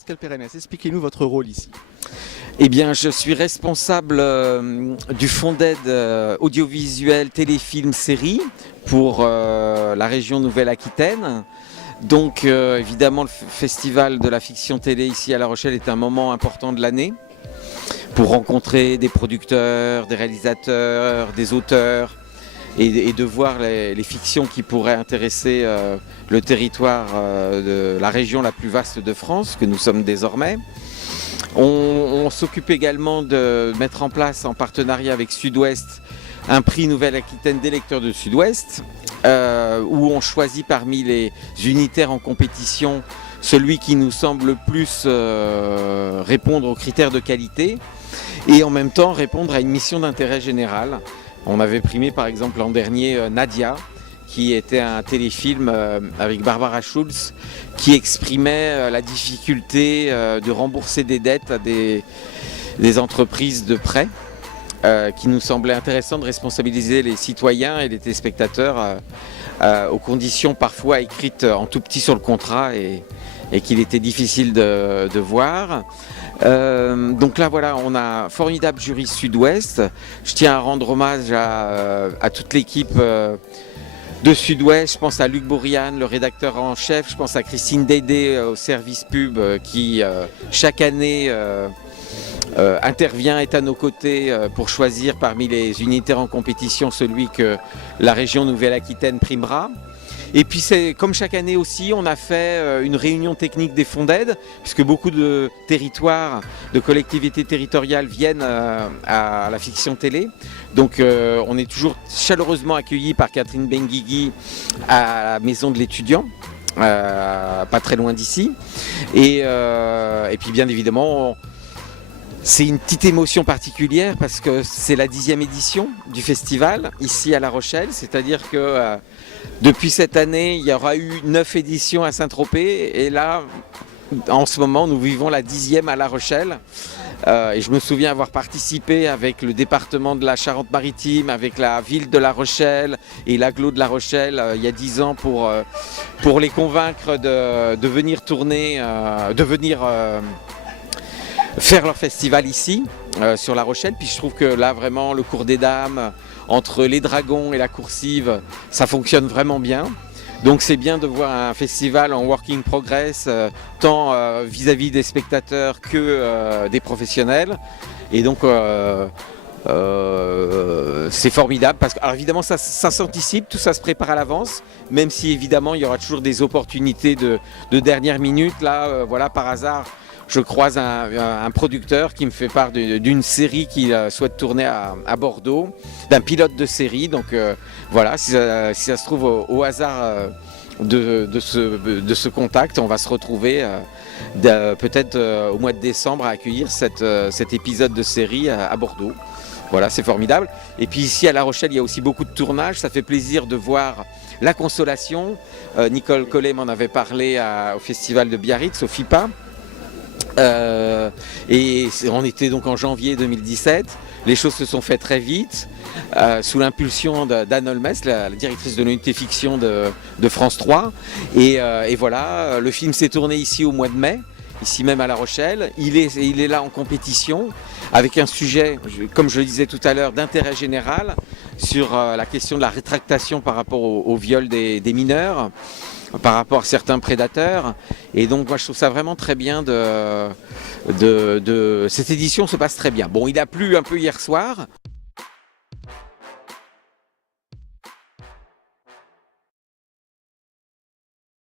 Pascal Pérennes, expliquez-nous votre rôle ici. Eh bien, je suis responsable du fonds d'aide audiovisuel, téléfilm, série pour la région Nouvelle-Aquitaine. Donc évidemment, le festival de la fiction télé ici à La Rochelle est un moment important de l'année pour rencontrer des producteurs, des réalisateurs, des auteurs et de voir les fictions qui pourraient intéresser le territoire de la région la plus vaste de France, que nous sommes désormais. On s'occupe également de mettre en place, en partenariat avec Sud-Ouest, un prix Nouvelle-Aquitaine des lecteurs de Sud-Ouest, où on choisit parmi les unitaires en compétition celui qui nous semble le plus répondre aux critères de qualité et en même temps répondre à une mission d'intérêt général. On avait primé par exemple l'an dernier Nadia, qui était un téléfilm avec Barbara Schulz, qui exprimait la difficulté de rembourser des dettes à des entreprises de prêt, qui nous semblait intéressant de responsabiliser les citoyens et les téléspectateurs aux conditions parfois écrites en tout petit sur le contrat et qu'il était difficile de voir. Donc là voilà, on a un formidable jury Sud-Ouest. Je tiens à rendre hommage à toute l'équipe de Sud-Ouest. Je pense à Luc Bourriane, le rédacteur en chef. Je pense à Christine Dédé au service pub qui chaque année intervient, est à nos côtés pour choisir parmi les unitaires en compétition celui que la région Nouvelle-Aquitaine primera. Et puis c'est comme chaque année aussi, on a fait une réunion technique des fonds d'aide, puisque beaucoup de territoires, de collectivités territoriales viennent à la fiction télé. Donc on est toujours chaleureusement accueillis par Catherine Benguigui à la maison de l'étudiant, pas très loin d'ici. Et puis bien évidemment, c'est une petite émotion particulière parce que c'est la 10e édition du festival ici à La Rochelle, c'est-à-dire que depuis cette année, il y aura eu 9 éditions à Saint-Tropez et là, en ce moment, nous vivons la 10e à La Rochelle. Et je me souviens avoir participé avec le département de la Charente-Maritime, avec la ville de La Rochelle et l'agglo de La Rochelle il y a 10 ans pour les convaincre de venir tourner, de venir faire leur festival ici, sur La Rochelle. Puis je trouve que là, vraiment, le cours des dames, entre les dragons et la coursive, ça fonctionne vraiment bien. Donc c'est bien de voir un festival en working progress, tant vis-à-vis des spectateurs que des professionnels. Et donc c'est formidable parce que, alors évidemment, ça s'anticipe, tout ça se prépare à l'avance, même si évidemment il y aura toujours des opportunités de dernière minute. Là, voilà, par hasard, je croise un producteur qui me fait part d'une série qu'il souhaite tourner à Bordeaux, d'un pilote de série. Donc voilà, si ça se trouve au hasard de ce contact, on va se retrouver peut-être au mois de décembre à accueillir cet épisode de série à Bordeaux. Voilà, c'est formidable. Et puis ici à La Rochelle, il y a aussi beaucoup de tournages. Ça fait plaisir de voir La Consolation. Nicole Collet m'en avait parlé au festival de Biarritz, au FIPA. Et on était donc en janvier 2017. Les choses se sont faites très vite, sous l'impulsion d'Anne Holmes, la directrice de l'unité fiction de France 3. Et voilà, le film s'est tourné ici au mois de mai, ici même à La Rochelle. Il est là en compétition, avec un sujet, comme je le disais tout à l'heure, d'intérêt général, sur la question de la rétractation par rapport au viol des mineurs, par rapport à certains prédateurs. Et donc moi je trouve ça vraiment très bien cette édition se passe très bien. Bon, il a plu un peu hier soir.